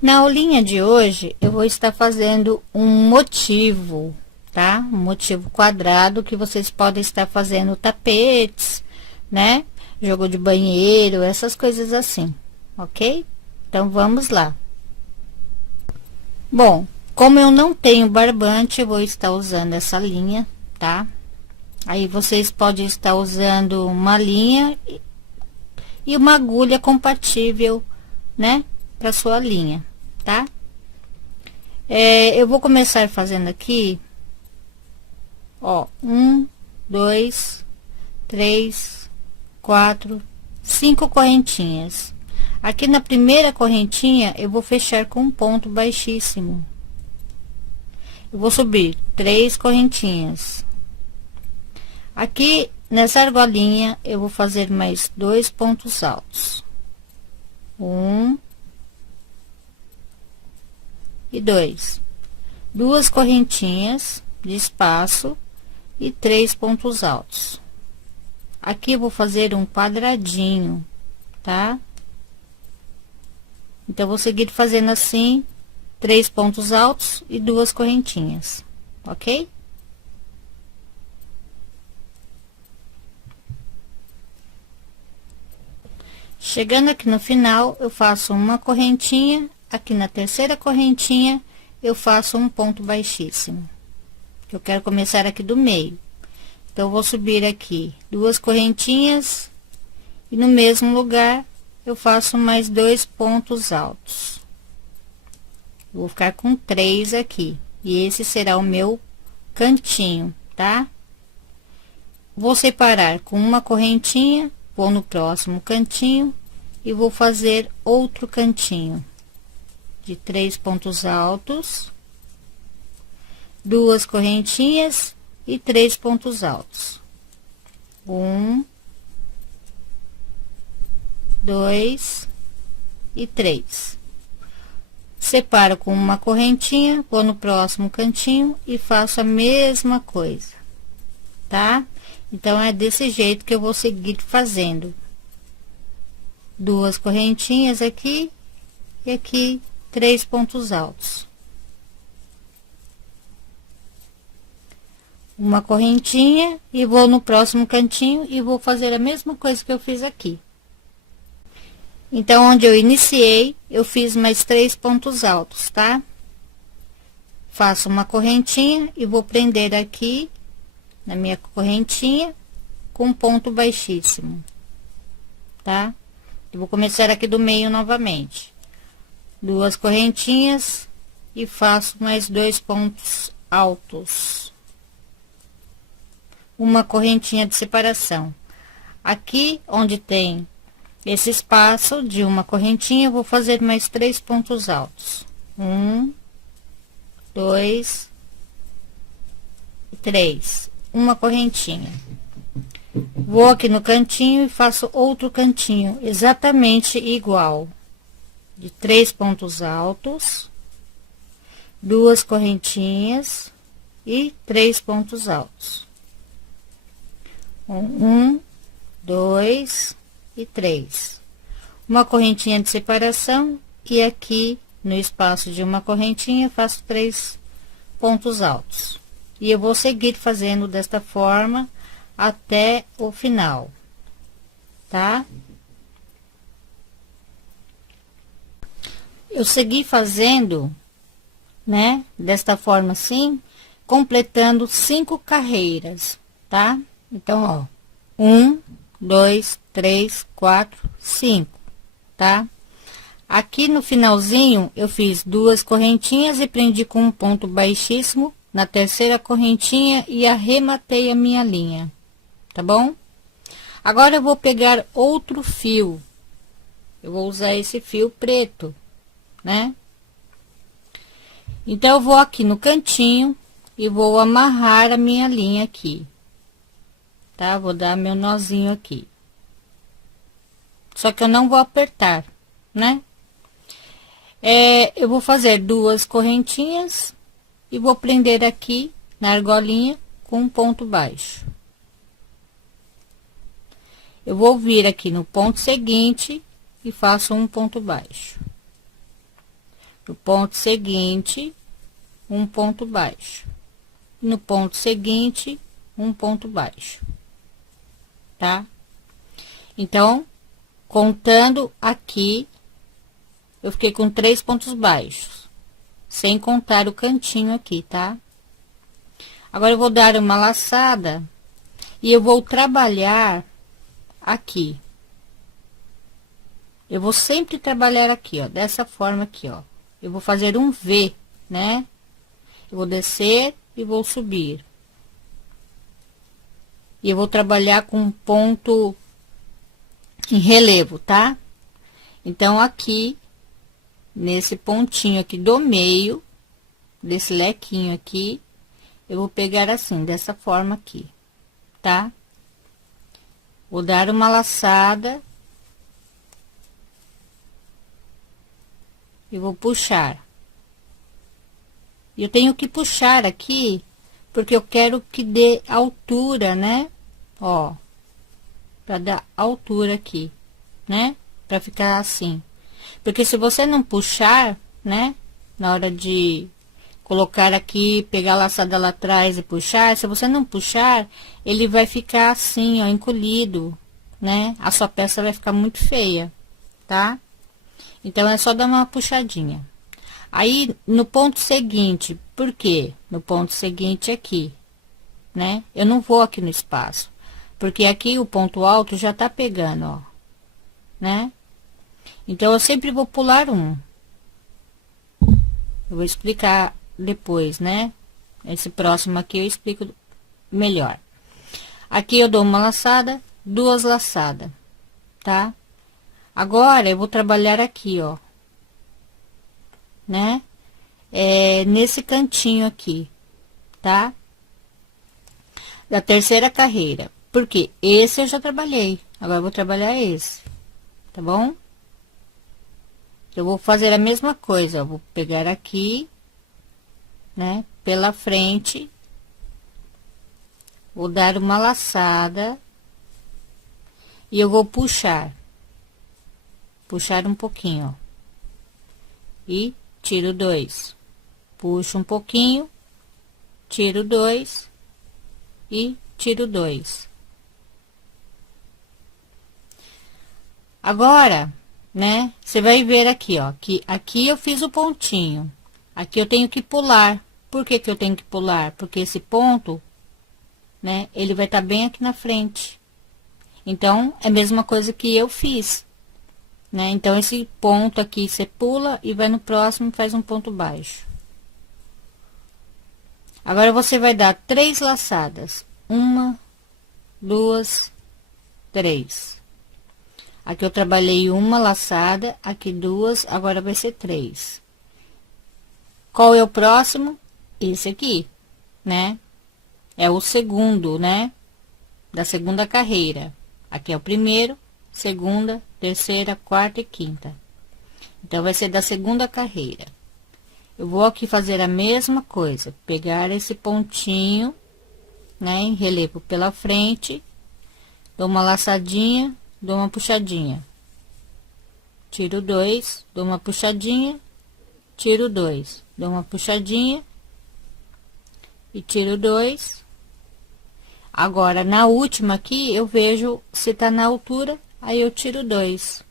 Na aulinha de hoje, eu vou estar fazendo um motivo, tá? Um motivo quadrado que vocês podem estar fazendo tapetes, né? Jogo de banheiro, essas coisas assim, ok? Então, vamos lá. Bom, como eu não tenho barbante, eu vou estar usando essa linha, tá? Aí, vocês podem estar usando uma linha e uma agulha compatível, né? Para sua linha, tá? Eu vou começar fazendo aqui, ó, 1, 2, 3, 4, 5 correntinhas. Aqui na primeira correntinha, eu vou fechar com um ponto baixíssimo. Eu vou subir 3 correntinhas. Aqui nessa argolinha, eu vou fazer mais 2 pontos altos. 1 e 2. 2 correntinhas de espaço e 3 pontos altos. Aqui eu vou fazer um quadradinho, tá? Então, vou seguir fazendo assim, 3 pontos altos e 2 correntinhas, ok? Chegando aqui no final, eu faço uma correntinha, aqui na terceira correntinha, eu faço um ponto baixíssimo. Eu quero começar aqui do meio. Então, eu vou subir aqui 2 correntinhas e no mesmo lugar eu faço mais 2 pontos altos. Vou ficar com 3 aqui e esse será o meu cantinho, tá? Vou separar com uma correntinha, vou no próximo cantinho e vou fazer outro cantinho de 3 pontos altos, 2 correntinhas e 3 pontos altos. 1, 2 e 3. Separo com uma correntinha, vou no próximo cantinho e faço a mesma coisa, tá? Então, é desse jeito que eu vou seguir fazendo. 2 correntinhas aqui e aqui 3 pontos altos. Uma correntinha e vou no próximo cantinho e vou fazer a mesma coisa que eu fiz aqui. Então, onde eu iniciei, eu fiz mais 3 pontos altos, tá? Faço uma correntinha e vou prender aqui na minha correntinha com um ponto baixíssimo, tá? Eu vou começar aqui do meio novamente. 2 correntinhas e faço mais 2 pontos altos. Uma correntinha de separação. Aqui onde tem esse espaço de uma correntinha, eu vou fazer mais 3 pontos altos. 1, 2 e 3. Uma correntinha. Vou aqui no cantinho e faço outro cantinho, exatamente igual. De 3 pontos altos, 2 correntinhas e 3 pontos altos. 1, 2 e 3. Uma correntinha de separação e aqui no espaço de uma correntinha faço 3 pontos altos. E eu vou seguir fazendo desta forma até o final, tá? Eu segui fazendo, né, desta forma assim, completando 5 carreiras, tá? Então, ó, 1, 2, 3, 4, 5, tá? Aqui no finalzinho, eu fiz 2 correntinhas e prendi com um ponto baixíssimo na terceira correntinha e arrematei a minha linha, tá bom? Agora, eu vou pegar outro fio. Eu vou usar esse fio preto, né? Então, eu vou aqui no cantinho e vou amarrar a minha linha aqui, tá? Vou dar meu nozinho aqui. Só que eu não vou apertar, né? Eu vou fazer 2 correntinhas e vou prender aqui na argolinha com um ponto baixo. Eu vou vir aqui no ponto seguinte e faço um ponto baixo. No ponto seguinte, um ponto baixo. No ponto seguinte, um ponto baixo, tá? Então, contando aqui, eu fiquei com 3 pontos baixos, sem contar o cantinho aqui, tá? Agora, eu vou dar uma laçada e eu vou trabalhar aqui. Eu vou sempre trabalhar aqui, ó, dessa forma aqui, ó. Eu vou fazer um V, né? Eu vou descer e vou subir. E eu vou trabalhar com um ponto em relevo, tá? Então, aqui, nesse pontinho aqui do meio, desse lequinho aqui, eu vou pegar assim, dessa forma aqui, tá? Vou dar uma laçada. E vou puxar. Eu tenho que puxar aqui, porque eu quero que dê altura, né? Ó, pra dar altura aqui, né? Pra ficar assim. Porque se você não puxar, né? Na hora de colocar aqui, pegar a laçada lá atrás e puxar, se você não puxar, ele vai ficar assim, ó, encolhido, né? A sua peça vai ficar muito feia, tá? Então, é só dar uma puxadinha. Aí, no ponto seguinte, por quê? No ponto seguinte aqui, né? Eu não vou aqui no espaço, porque aqui o ponto alto já tá pegando, ó, né? Então, eu sempre vou pular um. Eu vou explicar depois, né? Esse próximo aqui eu explico melhor. Aqui eu dou uma laçada, 2 laçadas, tá? Agora, eu vou trabalhar aqui, ó, né? Nesse cantinho aqui, tá? Da terceira carreira. Porque esse eu já trabalhei. Agora, eu vou trabalhar esse, tá bom? Eu vou fazer a mesma coisa. Eu vou pegar aqui, né? Pela frente. Vou dar uma laçada. E eu vou puxar. Puxar um pouquinho, ó. E tiro 2. Puxo um pouquinho, tiro 2 e tiro 2. Agora, né, você vai ver aqui, ó, que aqui eu fiz o pontinho. Aqui eu tenho que pular. Por que que eu tenho que pular? Porque esse ponto, né, ele vai estar bem aqui na frente. Então, é a mesma coisa que eu fiz. Né? Então, esse ponto aqui, você pula e vai no próximo e faz um ponto baixo. Agora, você vai dar 3 laçadas. 1, 2, 3. Aqui eu trabalhei uma laçada, aqui 2, agora vai ser 3. Qual é o próximo? Esse aqui, né? É o segundo, né? Da segunda carreira. Aqui é o primeiro, segunda, terceira, quarta e quinta. Então, vai ser da segunda carreira. Eu vou aqui fazer a mesma coisa. Pegar esse pontinho, né, em relevo pela frente. Dou uma laçadinha, dou uma puxadinha. Tiro 2, dou uma puxadinha. Tiro 2, dou uma puxadinha. E tiro 2. Agora, na última aqui, eu vejo se tá na altura. Aí, eu tiro 2,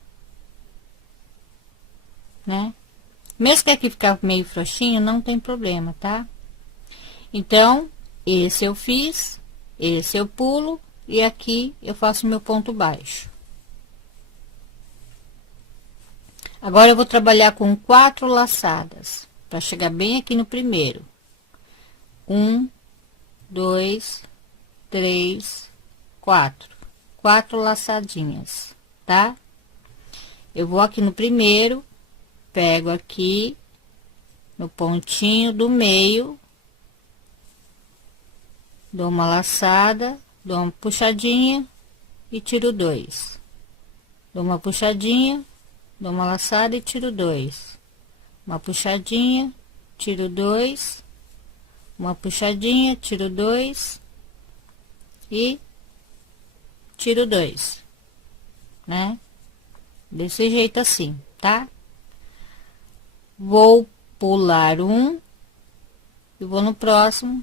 né? Mesmo que aqui ficar meio frouxinho, não tem problema, tá? Então, esse eu fiz, esse eu pulo, e aqui eu faço meu ponto baixo. Agora, eu vou trabalhar com 4 laçadas, para chegar bem aqui no primeiro. 1, 2, 3, 4. 4 laçadinhas, tá? Eu vou aqui no primeiro, pego aqui no pontinho do meio, dou uma laçada, dou uma puxadinha e tiro 2. Dou uma puxadinha, dou uma laçada e tiro 2. Uma puxadinha, tiro 2. Uma puxadinha, tiro 2 e tiro 2, né? Desse jeito assim, tá? Vou pular um e vou no próximo,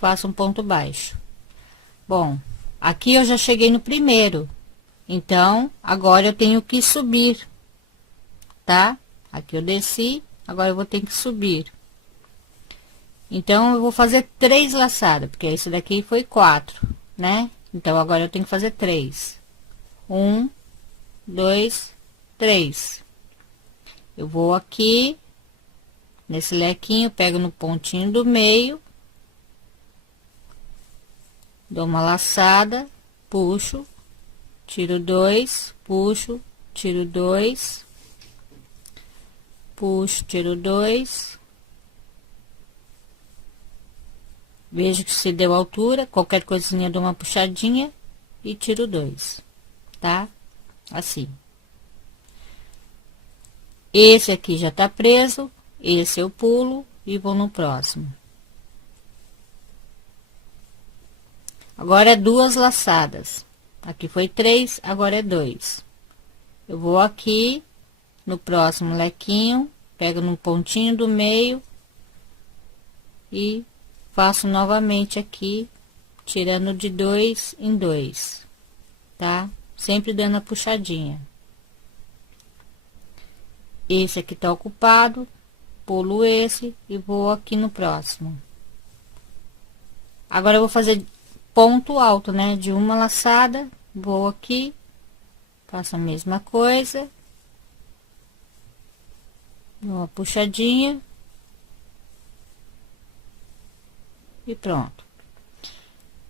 faço um ponto baixo. Bom, aqui eu já cheguei no primeiro, então agora eu tenho que subir, tá? Aqui eu desci, agora eu vou ter que subir. Então eu vou fazer 3 laçadas, porque esse daqui foi 4, né? Então agora eu tenho que fazer 3. 1, 2, 3. Eu vou aqui nesse lequinho, pego no pontinho do meio, dou uma laçada, puxo, tiro 2, puxo, tiro 2, puxo, tiro 2. Vejo que se deu altura, qualquer coisinha dou uma puxadinha e tiro 2, tá? Assim. Esse aqui já tá preso, esse eu pulo e vou no próximo. Agora é 2 laçadas. Aqui foi 3, agora é 2. Eu vou aqui no próximo lequinho, pego no pontinho do meio e faço novamente aqui, tirando de 2 em 2, tá? Sempre dando a puxadinha. Esse aqui tá ocupado, pulo esse e vou aqui no próximo. Agora eu vou fazer ponto alto, né? De uma laçada, vou aqui, faço a mesma coisa, dou uma puxadinha e pronto.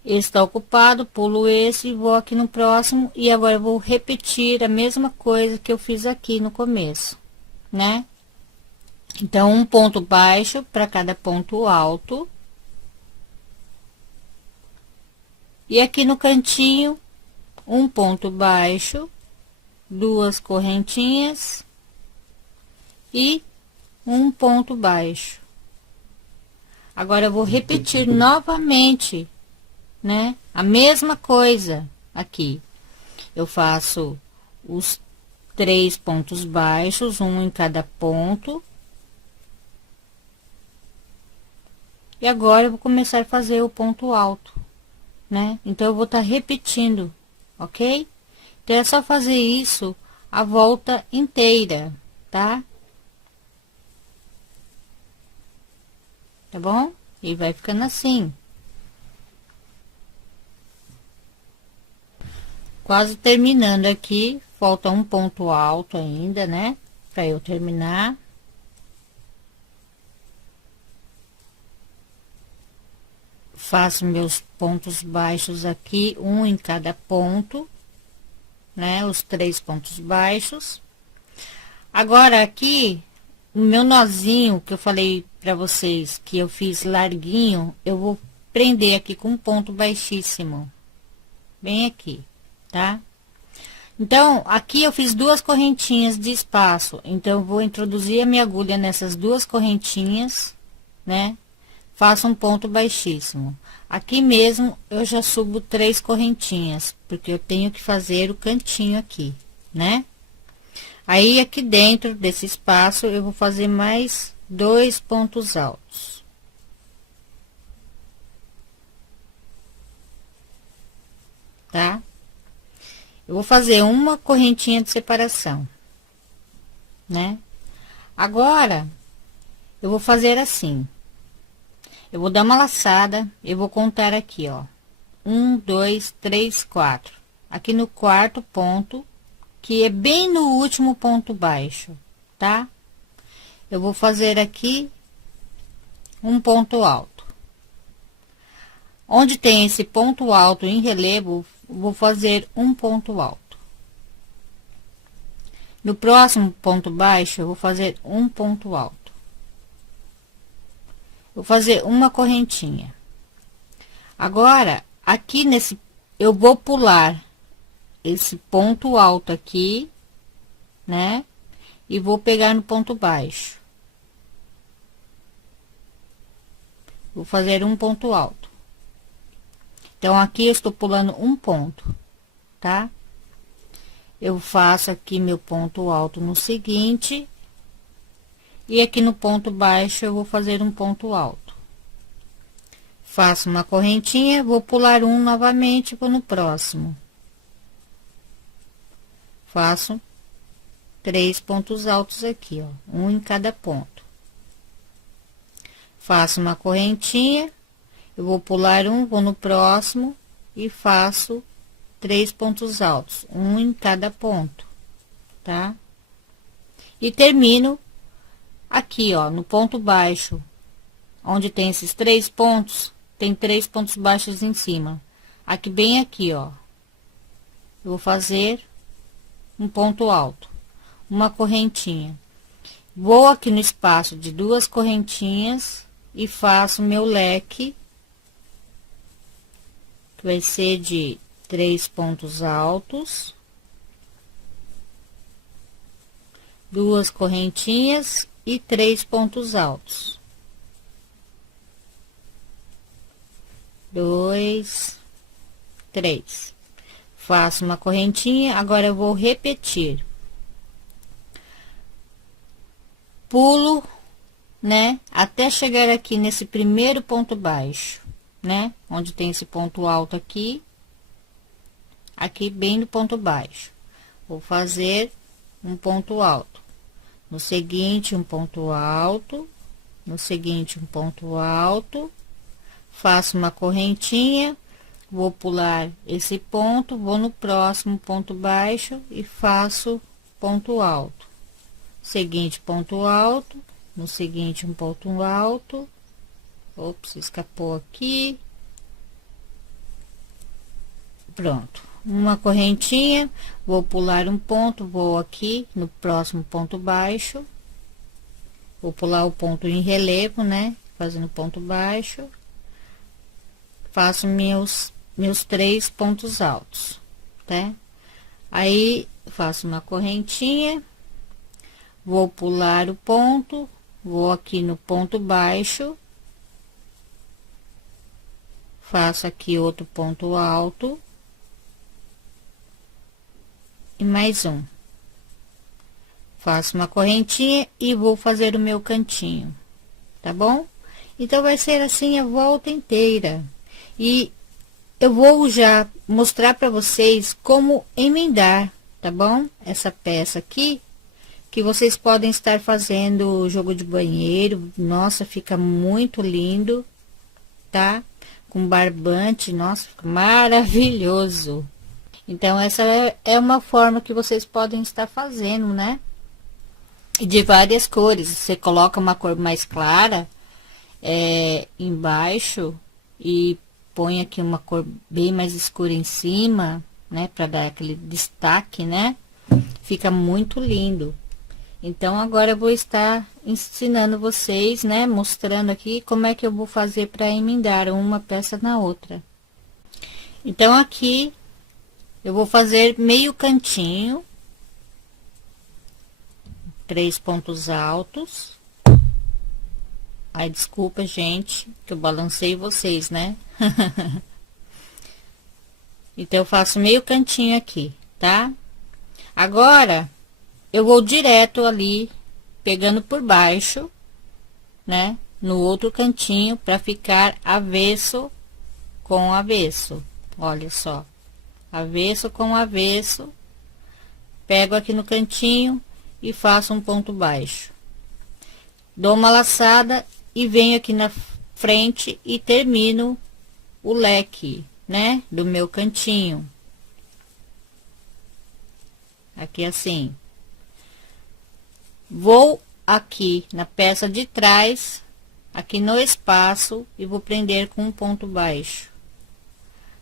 Esse está ocupado, pulo esse e vou aqui no próximo, e agora eu vou repetir a mesma coisa que eu fiz aqui no começo, né? Então, um ponto baixo para cada ponto alto. E aqui no cantinho, um ponto baixo, 2 correntinhas e um ponto baixo. Agora eu vou repetir novamente, né? A mesma coisa aqui. Eu faço os 3 pontos baixos, um em cada ponto. E agora eu vou começar a fazer o ponto alto, né? Então eu vou estar repetindo, ok? Então é só fazer isso a volta inteira, tá? Tá bom? E vai ficando assim. Quase terminando aqui, falta um ponto alto ainda, né? Pra eu terminar. Faço meus pontos baixos aqui, um em cada ponto, né? Os 3 pontos baixos. Agora aqui, o meu nozinho que eu falei pra vocês que eu fiz larguinho, eu vou prender aqui com um ponto baixíssimo, bem aqui, tá? Então, aqui eu fiz 2 correntinhas de espaço, então eu vou introduzir a minha agulha nessas 2 correntinhas, né? Faço um ponto baixíssimo. Aqui mesmo eu já subo 3 correntinhas, porque eu tenho que fazer o cantinho aqui, né? Aí aqui dentro desse espaço eu vou fazer mais 2 pontos altos. Tá? Eu vou fazer uma correntinha de separação, né? Agora eu vou fazer assim. Eu vou dar uma laçada, eu vou contar aqui, ó. 1, 2, 3, 4. Aqui no 4º ponto, que é bem no último ponto baixo, tá? Eu vou fazer aqui um ponto alto. Onde tem esse ponto alto em relevo, vou fazer um ponto alto. No próximo ponto baixo, eu vou fazer um ponto alto. Vou fazer uma correntinha. Agora, aqui nesse, eu vou pular esse ponto alto aqui, né? E vou pegar no ponto baixo. Vou fazer um ponto alto. Então, aqui eu estou pulando um ponto, tá? Eu faço aqui meu ponto alto no seguinte, E aqui no ponto baixo eu vou fazer um ponto alto. Faço uma correntinha, vou pular um novamente, vou no próximo. Faço 3 pontos altos aqui, ó, um em cada ponto. Faço uma correntinha, eu vou pular um, vou no próximo e faço 3 pontos altos, um em cada ponto, tá? E termino aqui, ó, no ponto baixo, onde tem esses 3 pontos, tem 3 pontos baixos em cima. Aqui, bem aqui, ó, eu vou fazer um ponto alto, uma correntinha. Vou aqui no espaço de 2 correntinhas e faço meu leque, que vai ser de 3 pontos altos, 2 correntinhas e 3 pontos altos. 2, 3. Faço uma correntinha, agora eu vou repetir. Pulo, né, até chegar aqui nesse primeiro ponto baixo, né, onde tem esse ponto alto aqui, aqui bem no ponto baixo. Vou fazer um ponto alto. No seguinte, um ponto alto. No seguinte, um ponto alto. Faço uma correntinha, vou pular esse ponto, vou no próximo ponto baixo e faço ponto alto. Seguinte, ponto alto, no seguinte, um ponto alto. Ops, escapou aqui. Pronto. Uma correntinha, vou pular um ponto, vou aqui no próximo ponto baixo. Vou pular o ponto em relevo, né? Fazendo ponto baixo. Faço meus 3 pontos altos, tá? Aí, faço uma correntinha, vou pular o ponto, vou aqui no ponto baixo, faço aqui outro ponto alto, e mais um. Faço uma correntinha e vou fazer o meu cantinho, tá bom? Então, vai ser assim a volta inteira. E eu vou já mostrar para vocês como emendar, tá bom? Essa peça aqui, que vocês podem estar fazendo jogo de banheiro. Nossa, fica muito lindo, tá? Com barbante, nossa, fica maravilhoso. Então, essa é uma forma que vocês podem estar fazendo, né? E de várias cores. Você coloca uma cor mais clara embaixo e põe aqui uma cor bem mais escura em cima, né, para dar aquele destaque, né? Fica muito lindo. Então, agora eu vou estar ensinando vocês, né, mostrando aqui como é que eu vou fazer para emendar uma peça na outra. Então, aqui eu vou fazer meio cantinho, 3 pontos altos. Ai, desculpa, gente, que eu balancei vocês, né? Então, eu faço meio cantinho aqui, tá? Agora, eu vou direto ali, pegando por baixo, né? No outro cantinho, pra ficar avesso com avesso. Olha só. Avesso com avesso. Pego aqui no cantinho e faço um ponto baixo. Dou uma laçada e venho aqui na frente e termino o leque, né, do meu cantinho. Aqui assim. Vou aqui na peça de trás, aqui no espaço, e vou prender com um ponto baixo.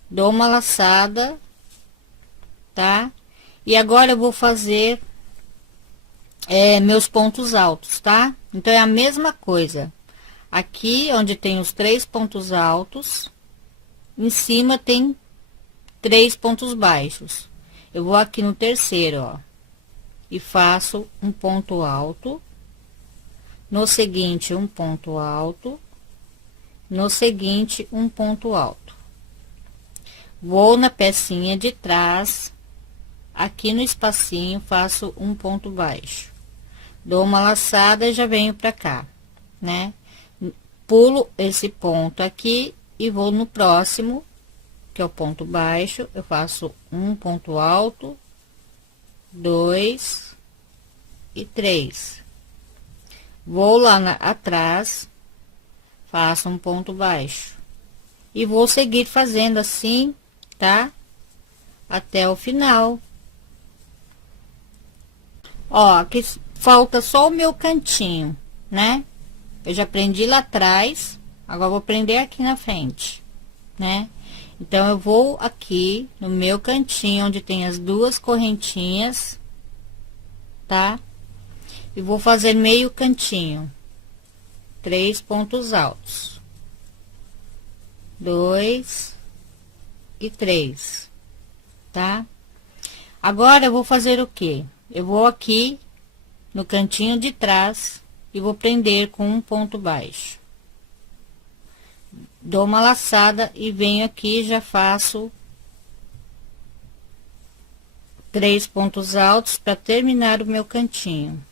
Dou uma laçada, tá? E agora eu vou fazer meus pontos altos, tá? Então, é a mesma coisa. Aqui, onde tem os 3 pontos altos, em cima tem 3 pontos baixos. Eu vou aqui no terceiro, ó, e faço um ponto alto. No seguinte, um ponto alto. No seguinte, um ponto alto. Vou na pecinha de trás, aqui no espacinho, faço um ponto baixo. dou uma laçada e já venho pra cá, né? Pulo esse ponto aqui e vou no próximo, que é o ponto baixo. Eu faço um ponto alto, 2 e 3. Vou lá atrás, faço um ponto baixo e vou seguir fazendo assim, tá? Até o final. Ó, aqui falta só o meu cantinho, né? Eu já prendi lá atrás, agora vou prender aqui na frente, né? Então, eu vou aqui no meu cantinho, onde tem as duas correntinhas, tá? E vou fazer meio cantinho, 3 pontos altos, 2 e 3, tá? Agora, eu vou fazer o quê? Eu vou aqui no cantinho de trás e vou prender com um ponto baixo. Dou uma laçada e venho aqui, já faço 3 pontos altos para terminar o meu cantinho.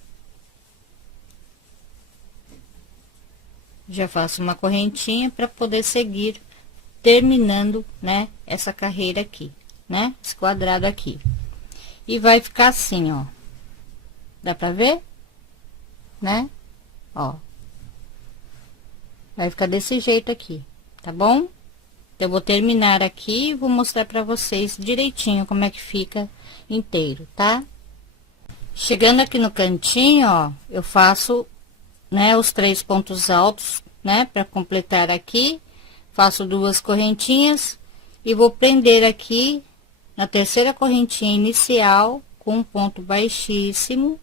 Já faço uma correntinha para poder seguir terminando, né, essa carreira aqui, né, esse quadrado aqui. E vai ficar assim, ó. Dá pra ver? Né? Ó. Vai ficar desse jeito aqui, tá bom? Então, eu vou terminar aqui e vou mostrar pra vocês direitinho como é que fica inteiro, tá? Chegando aqui no cantinho, ó, eu faço, né, os 3 pontos altos, né, pra completar aqui. Faço 2 correntinhas e vou prender aqui na terceira correntinha inicial com um ponto baixíssimo.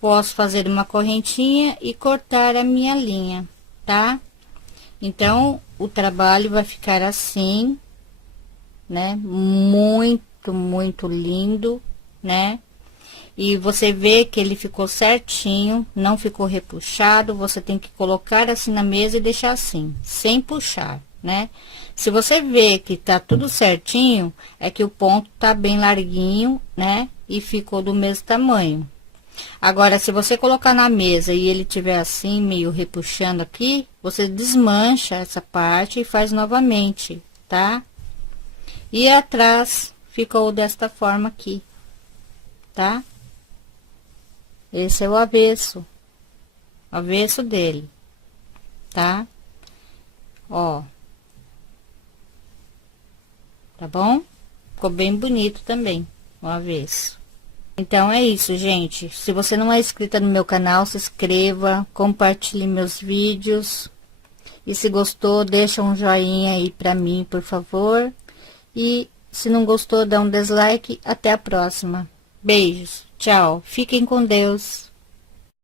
Posso fazer uma correntinha e cortar a minha linha, tá? Então, o trabalho vai ficar assim, né? Muito, muito lindo, né? E você vê que ele ficou certinho, não ficou repuxado. Você tem que colocar assim na mesa e deixar assim, sem puxar, né? Se você vê que tá tudo certinho, é que o ponto tá bem larguinho, né? E ficou do mesmo tamanho. Agora, se você colocar na mesa e ele tiver assim, meio repuxando aqui, você desmancha essa parte e faz novamente, tá? E atrás ficou desta forma aqui, tá? Esse é o avesso dele, tá? Ó. Tá bom? Ficou bem bonito também, o avesso. Então, é isso, gente. Se você não é inscrita no meu canal, se inscreva, compartilhe meus vídeos. E se gostou, deixa um joinha aí pra mim, por favor. E se não gostou, dá um dislike. Até a próxima. Beijos. Tchau. Fiquem com Deus.